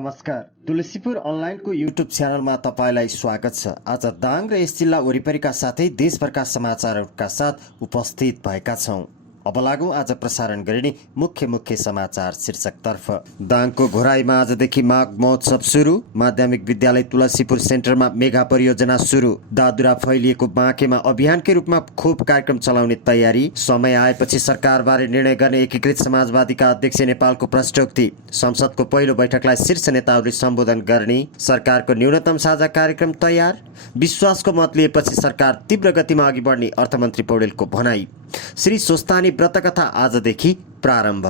नमस्कार, तुलसीपुर अनलाइनको युट्युब च्यानलमा तपाईँलाई स्वागत छ। आज दाङ र यस जिल्ला वरिपरिका साथै देशभरका समाचारहरूका साथ उपस्थित भएका छौँ। अब लागौँ आज प्रसारण गरिने मुख्य समाचार शीर्षकतर्फ। दाङको घोराईमा आजदेखि माघ महोत्सव सुरु। माध्यमिक विद्यालय तुलसीपुर सेन्टरमा मेगा परियोजना सुरु। दादुरा फैलिएको बाँकेमा अभियानकै रूपमा खोप कार्यक्रम चलाउने तयारी। समय आएपछि सरकारबारे निर्णय गर्ने एकीकृत समाजवादीका अध्यक्ष नेपालको प्रश्नोक्ति। संसदको पहिलो बैठकलाई शीर्ष नेताहरूले सम्बोधन गर्ने। सरकारको न्यूनतम साझा कार्यक्रम तयार। विश्वासको मत लिएपछि सरकार तीव्र गतिमा अघि बढ्ने अर्थमन्त्री पौडेलको भनाई। श्री स्वस्तानी व्रतकथा आजदेखि प्रारम्भ।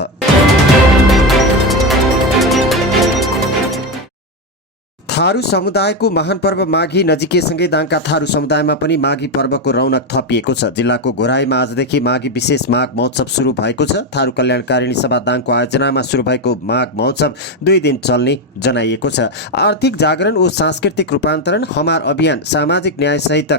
थारू समुदायको महान पर्व माघी नजिकैसँगै दाङका थारू समुदायमा पनि माघी पर्वको रौनक थपिएको छ। जिल्लाको घोराईमा आजदेखि माघी विशेष माघ महोत्सव सुरु भएको छ। थारू कल्याणकारिणी सभा दाङको आयोजनामा सुरु भएको माघ महोत्सव 2 दिन चल्ने जनाइएको छ। आर्थिक जागरण व सांस्कृतिक रूपान्तरण, हमार अभियान, सामाजिक न्याय सहित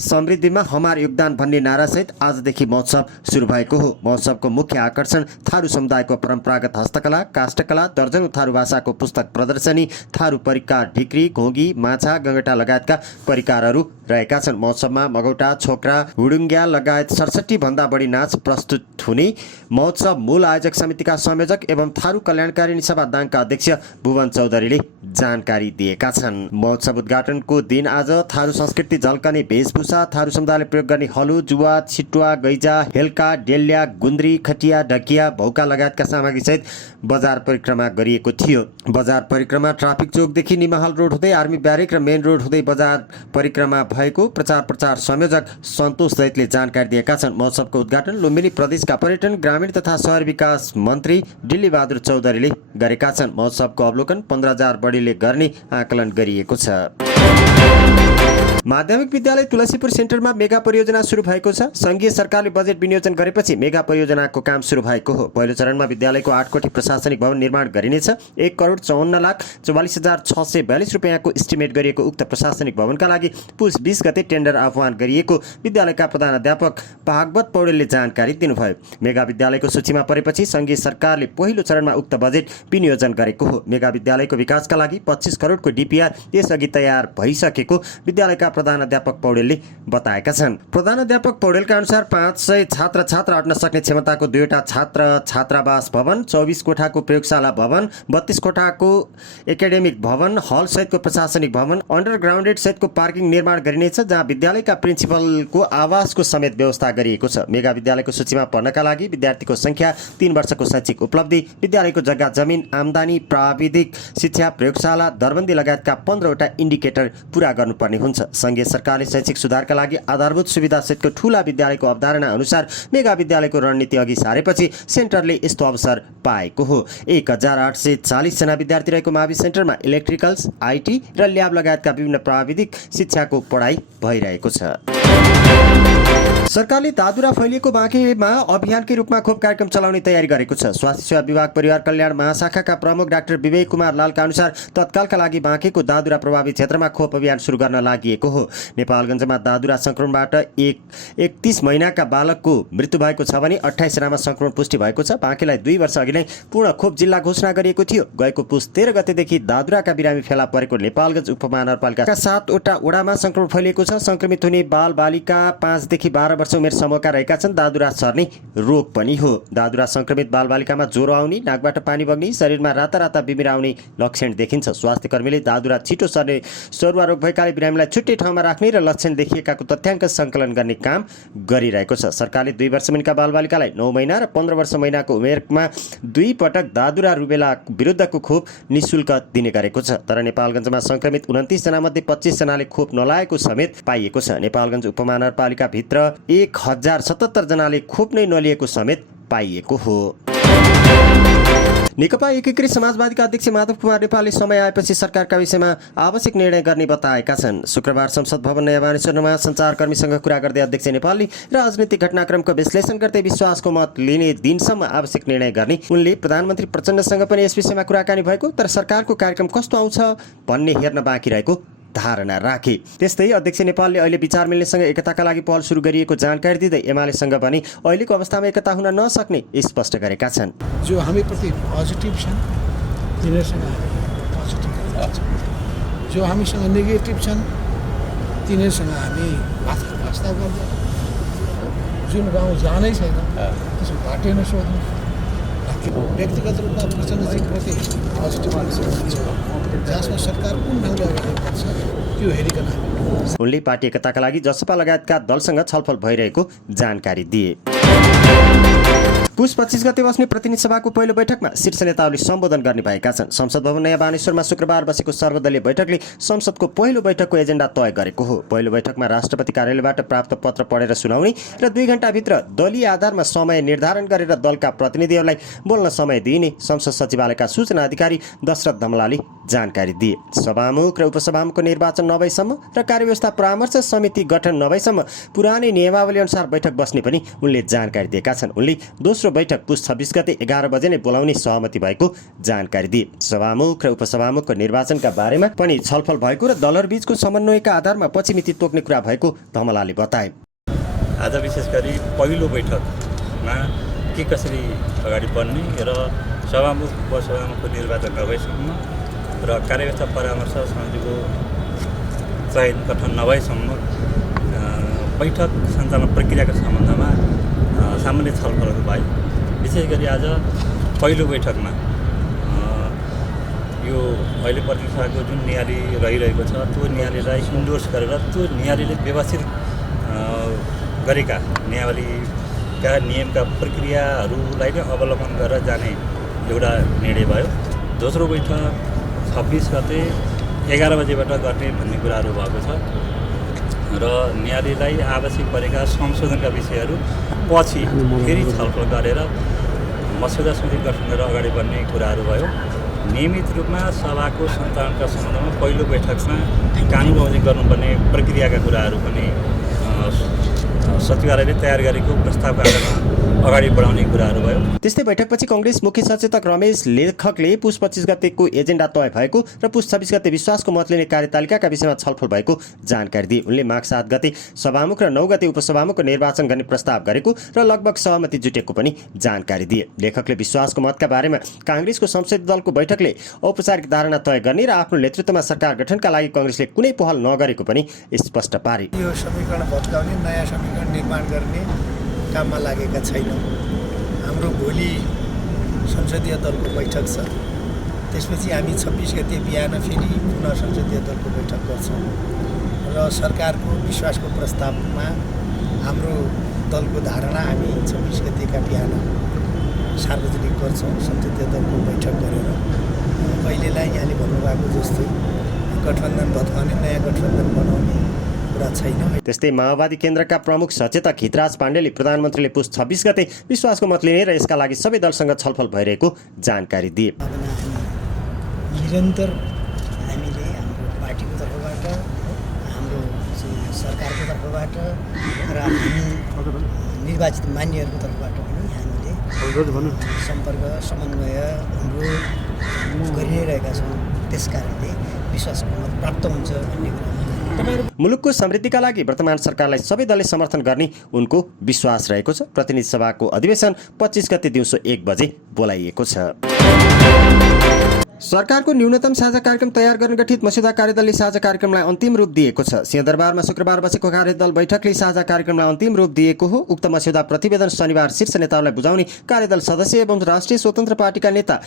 समृद्धिमा हमार योगदान भन्ने नारासहित आजदेखि महोत्सव सुरु भएको हो। महोत्सवको मुख्य आकर्षण थारू समुदायको परम्परागत हस्तकला, काष्ठकला, दर्जनौं थारू भाषाको पुस्तक प्रदर्शनी, थारू परिकार, ढिक्री, घोगी, माछा, गङ्गटा लगायतका परिकारहरू रहेका छन्। महोत्सवमा मगौटा, छोक्रा, हुडुङ्ग्या लगायत 67 भन्दा बढी नाच प्रस्तुत हुने महोत्सव मूल आयोजक समितिका संयोजक एवं थारू कल्याणकारिणी सभा दाङका अध्यक्ष भुवन चौधरीले जानकारी दिएका छन्। महोत्सव उद्घाटनको दिन आज थारू संस्कृति झल्कने वेशभूषा, थारू समुदायले प्रयोग गर्ने हलो, जुवा, छिटुवा, गैजा, हेल्का, डेल्या, गुन्द्री, खटिया, ढकिया, भौका लगायतका सामग्री सहित बजार परिक्रमा गरिएको थियो। बजार परिक्रमा ट्राफिक चोकदेखि निमाहल रोड हुँदै आर्मी ब्यारेक र मेन रोड हुँदै बजार परिक्रमा भएको प्रचार संयोजक सन्तोष दैतले जानकारी दिएका छन्। महोत्सवको उद्घाटन लुम्बिनी प्रदेशका पर्यटन, ग्रामीण तथा शहर विकास मन्त्री डिल्ली बहादुर चौधरीले गरेका छन्। महोत्सवको अवलोकन 15,000 बढीले गर्ने आकलन गरिएको छ। माध्यमिक विद्यालय तुलसीपुर सेन्टरमा मेगा परियोजना सुरु भएको छ। संघीय सरकारले बजेट विनियोजन गरेपछि मेगा परियोजनाको काम सुरु भएको हो। पहिलो चरणमा विद्यालयको 8 कोठी प्रशासनिक भवन निर्माण गरिनेछ। 1,54,44,642 रुपियाँको इस्टिमेट गरिएको उक्त प्रशासनिक भवनका लागि पुस 20 गते टेन्डर आह्वान गरिएको विद्यालयका प्रधानाध्यापक भागवत पौडेलले जानकारी दिनुभयो। मेगा विद्यालयको सूचीमा परेपछि संघीय सरकारले पहिलो चरणमा उक्त बजेट विनियोजन गरेको हो। मेगा विद्यालयको विकासका लागि 25 करोडको डिपिआर यसअघि तयार भइसकेको विद्यालयका प्रधानाध्यापक पौडेलले बताएका छन्। प्रधानाध्यापक पौडेलका अनुसार 500 छात्र छात्रा अट्न सक्ने क्षमताको 2वटा छात्र छात्रावास भवन, 24 कोठाको प्रयोगशाला भवन, 32 कोठाको एकाडेमिक भवन, हल सहितको प्रशासनिक भवन, अन्डरग्राउन्डेड सहितको पार्किङ निर्माण गरिनेछ, जहाँ विद्यालयका प्रिन्सिपलको आवासको समेत व्यवस्था गरिएको छ। मेगा विद्यालयको सूचीमा पर्नका लागि विद्यार्थीको संख्या, 3 वर्षको शैक्षिक उपलब्धि, विद्यालयको जग्गा जमिन, आम्दानी, प्राविधिक शिक्षा, प्रयोगशाला, दरबन्दी लगायतका 15वटा इन्डिकेटर पूरा गर्नुपर्ने हुन्छ। संघीय सरकारले शैक्षिक सुधारका लागि आधारभूत सुविधा सहितको ठूला विद्यालयको अवधारणा अनुसार मेगा विद्यालयको रणनीति अघि सारेपछि सेन्टरले यस्तो अवसर पाएको हो। 1,840 जना विद्यार्थी रहेको मावि सेन्टरमा इलेक्ट्रिकल्स, आइटी र ल्याब लगायतका विभिन्न प्राविधिक शिक्षाको पढाइ भइरहेको छ। सरकारले दादुरा फैलिएको बाँकेमा अभियानकै रूपमा खोप कार्यक्रम चलाउने तयारी गरेको छ। स्वास्थ्य सेवा विभाग परिवार कल्याण महाशाखाका प्रमुख डाक्टर विवेक कुमार लालका अनुसार तत्कालका लागि बाँकेको दादुरा प्रभावित क्षेत्रमा खोप अभियान सुरु गर्न लागि हो। नेपालगञ्जमा दादुरा संक्रमणबाट 31 महिनाका बालकको मृत्यु भएको छ भने 28 जनामा संक्रमण पुष्टि भएको छ। बाँकेलाई 2 वर्ष अघि नै पूर्ण खोप जिल्ला घोषणा गरिएको थियो। गएको पुस 13 गतेदेखि दादुराका बिरामी फेला परेको नेपालगञ्ज उपमहानगरपालिकाका 7वटा वडामा संक्रमण फैलिएको छ। संक्रमित हुने बाल बालिका 5 देखि 12 वर्ष उमेर समूहका रहेका छन्। दादुरा सर्ने रोग पनि हो। दादुरा संक्रमित बाल बालिकामा ज्वरो आउने, नाकबाट पानी बग्ने, शरीरमा राता राता बिमिर आउने लक्षण देखिन्छ। स्वास्थ्य कर्मीले दादुरा छिटो सर्ने सरुवा रोग भएकाले बिरामीलाई छुट्टै ठाउँमा राख्ने र लक्षण देखिएकाको तथ्याङ्क सङ्कलन गर्ने काम गरिरहेको छ। सरकारले 2 वर्ष मुनिका बालबालिकालाई 9 महिना र 15 वर्ष महिनाको उमेरमा 2 पटक दादुरा रुबेला विरुद्धको खोप निःशुल्क दिने गरेको छ। तर नेपालगञ्जमा संक्रमित 29 जनामध्ये 25 जनाले खोप नलाएको समेत पाइएको छ। नेपालगञ्ज उपमहानगरपालिका भित्र 1077 जनाले खोप नै नलिएको समेत पाइएको हो। नेकपा एकीकृत समाजवादीका अध्यक्ष माधव कुमार नेपालले समय आएपछि सरकारका विषयमा आवश्यक निर्णय गर्ने बताएका छन्। शुक्रबार संसद भवन नयाँ बानेश्वरमा सञ्चारकर्मीसँग कुरा गर्दै अध्यक्ष नेपालले राजनीतिक घटनाक्रमको विश्लेषण गर्दै विश्वासको मत लिने दिनसम्म आवश्यक निर्णय गर्ने उनले प्रधानमन्त्री प्रचण्डसँग पनि यस विषयमा कुराकानी भएको, तर सरकारको कार्यक्रम कस्तो आउँछ भन्ने हेर्न बाँकी रहेको धारणा राखे। त्यस्तै अध्यक्ष नेपालले अहिले विचार मिल्नेसँग एकताका लागि पहल सुरु गरिएको जानकारी दिँदै एमालेसँग पनि अहिलेको अवस्थामा एकता हुन नसक्ने स्पष्ट गरेका छन्। जो हामी प्रति पोजिटिभ छन् तिनीहरूसँग पोजिटिभ जो हामीसँग नेगेटिभ छन् तिनीहरूसँग हामी वास्ता गर्छौँ। जुन गाउँ जानै छैन त्यसो बाटो नसोध्नु। व्यक्तिगत रूपमा प्रचण्डजीप्रति पोजिटिभ हुन्छ जसमा सरकार कुन ढङ्गले अगाडि बढ्छ त्यो हेरिकन उनले पार्टी एकताका लागि जसपा लगायतका दलसँग छलफल भइरहेको जानकारी दिए। पुस 25 गते बस्ने प्रतिनिधि सभाको पहिलो बैठकमा शीर्ष नेताहरूले सम्बोधन गर्ने भएका छन्। संसद भवन नयाँ बानेश्वरमा शुक्रबार बसेको सर्वदलीय बैठकले संसदको पहिलो बैठकको एजेन्डा तय गरेको हो। पहिलो बैठकमा राष्ट्रपति कार्यालयबाट प्राप्त पत्र पढेर सुनाउने र 2 घण्टाभित्र दलीय आधारमा समय निर्धारण गरेर दलका प्रतिनिधिहरूलाई बोल्न समय दिइने संसद सचिवालयका सूचना अधिकारी दशरथ धमलाले जानकारी दिए। सभामुख र उपसभामुखको निर्वाचन नभएसम्म र कार्यव्यवस्था परामर्श समिति गठन नभएसम्म पुरानै नियमावली अनुसार बैठक बस्ने पनि उनले जानकारी दिएका छन्। उनले दोस्रो बैठक पुस 26 गते 11 बजे नै बोलाउने सहमति भएको जानकारी दिए। सभामुख र उपसभामुखको निर्वाचनका बारेमा पनि छलफल भएको र दलहरूबीचको समन्वयका आधारमा पछि मिति तोक्ने कुरा भएको धमलाले बताए। आज विशेष गरी पहिलो बैठकमा के कसरी अगाडि बढ्ने र सभामुख उपसभामुखको निर्वाचन नभएसम्म र कार्यव्यवस्था परामर्श समितिको चयन गठन नभएसम्म बैठक सञ्चालन प्रक्रियाको सम्बन्धमा सामान्य छलफलहरू भए। विशेष गरी आज पहिलो बैठकमा यो अहिले प्रतिनिधि सभाको जुन नियाली रहिरहेको छ त्यो नियालीलाई इन्डोर्स गरेर त्यो नियालीले व्यवस्थित गरेका नियमावलीका नियमका प्रक्रियाहरूलाई नै अवलम्बन गरेर जाने एउटा निर्णय भयो। दोस्रो बैठक 26 गते 11 बजेबाट गर्ने भन्ने कुराहरू भएको छ र न्यायालयलाई आवश्यक परेका संशोधनका विषयहरू पछि फेरि छलफल गरेर मस्यौदा समिति गठन गरेर अगाडि बढ्ने कुराहरू भयो। नियमित रूपमा सभाको सञ्चालनका सम्बन्धमा पहिलो बैठकमा कानुन बमोजिम गर्नुपर्ने प्रक्रियाका कुराहरू पनि सचिवालयले तयार गरेको प्रस्तावका आधारमा अगाडि बढाउने कुराहरू भयो। त्यस्तै बैठकपछि कांग्रेस मुख्य सचेतक रमेश लेखकले पुस 25 गतेको एजेन्डा तय भएको र पुस 26 गते विश्वासको मत लिने कार्यतालिकाका विषयमा छलफल भएको जानकारी दिए। उनले माघ 7 गते सभामुख र 9 गते उपसभामुखको निर्वाचन गर्ने प्रस्ताव गरेको र लगभग सहमति जुटेको पनि जानकारी दिए। लेखकले विश्वासको मतका बारेमा कांग्रेसको संसदीय दलको बैठकले औपचारिक धारणा तय गर्ने र आफ्नो नेतृत्वमा सरकार गठनका लागि कांग्रेसले कुनै पहल नगरेको पनि स्पष्ट पारे। यो समीकरण भत्काउने नयाँ समीकरण निर्माण गर्ने काममा लागेका छैनौँ। हाम्रो भोलि संसदीय दलको बैठक छ। त्यसपछि हामी 26 गते बिहान फेरि पुनः संसदीय दलको बैठक गर्छौँ र सरकारको विश्वासको प्रस्तावमा हाम्रो दलको धारणा हामी 26 गतेका बिहान सार्वजनिक गर्छौँ संसदीय दलको बैठक गरेर। अहिलेलाई यहाँले भन्नुभएको जस्तै गठबन्धन भत्काउने नयाँ गठबन्धन बनाउने कुरा छैन। त्यस्तै माओवादी केन्द्रका प्रमुख सचेतक हितराज पाण्डेले प्रधानमन्त्रीले पुस 26 गते विश्वासको मत लिने र यसका लागि सबै दलसँग छलफल भइरहेको जानकारी दिए। निरन्तर हामीले हाम्रो पार्टीको तर्फबाट हाम्रो सरकारको तर्फबाट र हामी निर्वाचित मान्यहरूको तर्फबाट पनि हामीले सम्पर्क समन्वय अनुरोध गरिरहेका छौँ। त्यस कारणले विश्वासको मत प्राप्त हुन्छ भन्ने कुरा मुलुकको समृद्धिका लागि वर्तमान सरकारलाई सबै दलले समर्थन गर्ने उनको विश्वास रहेको छ। प्रतिनिधि सभाको अधिवेशन 25 गते दिउँसो 1 बजे बोलाइएको छ। सरकारको न्यूनतम साझा कार्यक्रम तयार गर्न गठित मस्यौदा कार्यदलले साझा कार्यक्रमलाई अन्तिम रूप दिएको छ। सिंहदरबारमा शुक्रबार बसेको कार्यदल बैठकले साझा कार्यक्रमलाई अन्तिम रूप दिएको हो। उक्त मस्यौदा प्रतिवेदन शनिबार शीर्ष नेताहरूलाई बुझाउने कार्यदल सदस्य एवं राष्ट्रिय स्वतन्त्र पार्टीका नेता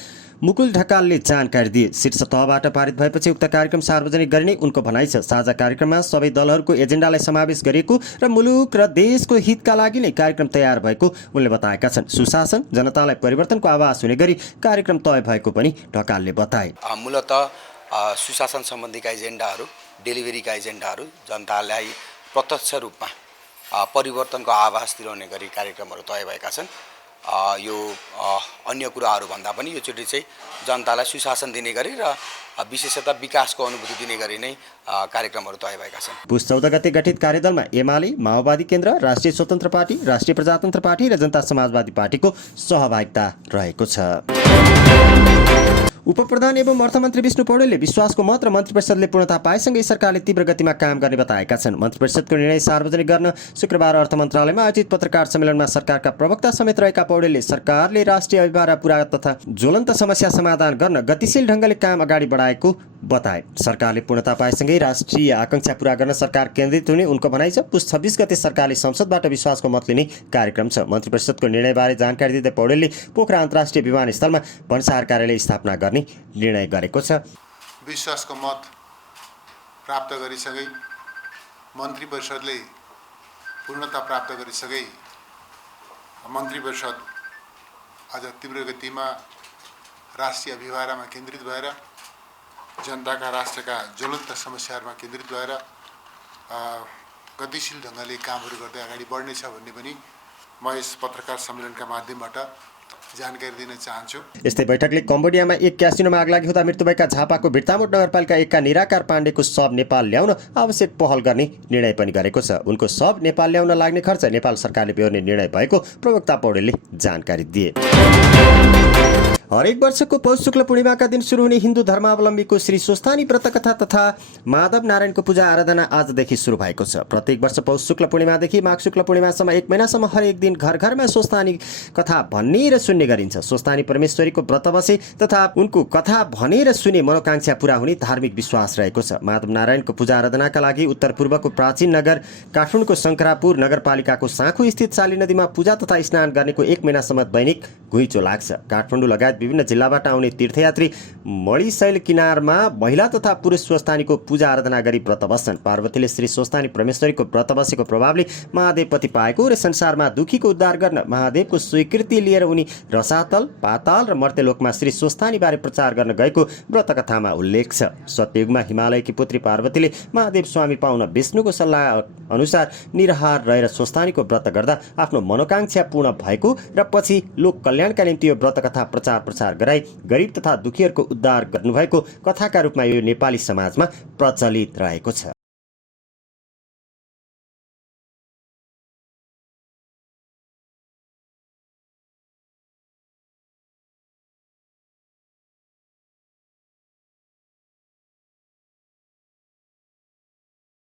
मुकुल ढकालले जानकारी दिए। शीर्ष तहबाट पारित भएपछि उक्त कार्यक्रम सार्वजनिक गरिने उनको भनाइ छ। साझा कार्यक्रममा सबै दलहरूको एजेन्डालाई समावेश गरिएको र मुलुक र देशको हितका लागि नै कार्यक्रम तयार भएको उनले बताएका छन्। सुशासन जनतालाई परिवर्तनको आवाज हुने गरी कार्यक्रम तय भएको पनि ढकालले बताए। मूलतः सुशासन सम्बन्धीका एजेन्डाहरू, डेलिभरीका एजेन्डाहरू जनतालाई प्रत्यक्ष रूपमा परिवर्तनको आवाज दिलाउने गरी कार्यक्रमहरू तय भएका छन्। यो अन्य कुराहरू भन्दा पनि योचोटि चाहिँ जनतालाई सुशासन दिने गरी र विशेषतः विकासको अनुभूति दिने गरी नै कार्यक्रमहरू तय भएका छन्। पुस 14 गते गठित कार्यदलमा एमाले, माओवादी केन्द्र, राष्ट्रिय स्वतन्त्र पार्टी, राष्ट्रिय प्रजातन्त्र पार्टी र जनता समाजवादी पार्टीको सहभागिता रहेको छ। उपप्रधान एवं अर्थमन्त्री विष्णु पौडेलले विश्वासको मत र मन्त्री परिषदले पूर्णता पाएसँगै सरकारले तीव्र गतिमा काम गर्ने बताएका छन्। मन्त्री परिषदको निर्णय सार्वजनिक गर्न शुक्रबार अर्थ मन्त्रालयमा आयोजित पत्रकार सम्मेलनमा सरकारका प्रवक्ता समेत रहेका पौडेलले सरकारले राष्ट्रिय अभिभारा पूरा तथा ज्वलन्त समस्या समाधान गर्न गतिशील ढङ्गले काम अगाडि बढाएको बताए। सरकारले पूर्णता पाएसँगै राष्ट्रिय आकांक्षा पूरा गर्न सरकार केन्द्रित हुने उनको भनाइ छ। पुस 26 गते सरकारले संसदबाट विश्वासको मत लिने कार्यक्रम छ। मन्त्री परिषदको निर्णयबारे जानकारी दिँदै पौडेलले पोखरा अन्तर्राष्ट्रिय विमानस्थलमा भन्सार कार्यालय स्थापना गर्ने निर्णय गरेको छ। विश्वासको मत प्राप्त गरिसकै मन्त्री परिषदले पूर्णता प्राप्त गरिसकै मन्त्री परिषद आज तीव्र गतिमा राष्ट्रिय अभिभारामा केन्द्रित भएर जनताका राष्ट्रका ज्वलन्त समस्याहरूमा केन्द्रित भएर गतिशील ढङ्गले कामहरू गर्दै अगाडि बढ्नेछ भन्ने पनि म यस पत्रकार सम्मेलनका माध्यमबाट जानकारी दिन चाहन्छु। यस्तै बैठकले कम्बोडियामा एक क्यासिनोमा आग लागि हुँदा मृत्यु भएका झापाको भिर्तामोड नगरपालिका 1 का निराकार पाण्डेको शव नेपाल ल्याउन आवश्यक पहल गर्ने निर्णय पनि गरेको छ। उनको शव नेपाल ल्याउन लाग्ने खर्च नेपाल सरकारले बेहोर्ने निर्णय भएको प्रवक्ता पौडेलले जानकारी दिए। हरेक वर्षको पौष शुक्ल पूर्णिमाका दिन सुरु हुने हिन्दू धर्मावलम्बीको श्री स्वस्थानी व्रतकथा तथा माधव नारायणको पूजा आराधना आजदेखि सुरु भएको छ। प्रत्येक वर्ष पौष शुक्ल पूर्णिमादेखि माघ शुक्ल पूर्णिमासम्म 1 महिनासम्म हरेक दिन घर घरमा स्वस्थानी कथा भन्ने र सुन्ने गरिन्छ। स्वस्थानी परमेश्वरीको व्रत बसे तथा उनको कथा भनेर सुने मनोकांक्षा पूरा हुने धार्मिक विश्वास रहेको छ। माधव नारायणको पूजा आराधनाका लागि उत्तर पूर्वको प्राचीन नगर काठमाडौँको शङ्करापुर नगरपालिकाको साँखु स्थित शाली नदीमा पूजा तथा स्नान गर्नेको 1 महिनासम्म दैनिक घुइँचो लाग्छ। काठमाडौँ लगायत विभिन्न जिल्लाबाट आउने तीर्थयात्री मणिशैल किनारमा महिला तथा पुरुष स्वस्थानीको पूजा आराधना गरी व्रत बस्छन्। पार्वतीले श्री स्वस्थानी परमेश्वरीको व्रत बसेको प्रभावले महादेव पति पाएको र संसारमा दुखीको उद्धार गर्न महादेवको स्वीकृति लिएर उनी रसातल, पाताल र मर्त्यलोकमा श्री स्वस्थानी बारे प्रचार गर्न गएको व्रतकथामा उल्लेख छ। सत्ययुगमा हिमालयकी पुत्री पार्वतीले महादेव स्वामी पाउन विष्णुको सल्लाह अनुसार निराहार रहेर स्वस्थानीको व्रत गर्दा आफ्नो मनोकांक्षा पूर्ण भएको र पछि लोक कल्याणका निम्ति यो व्रतकथा प्रचार प्रसार गराई गरिब तथा दुखीहरूको उद्धार गर्नुभएको कथाका रूपमा यो नेपाली समाजमा प्रचलित रहेको छ।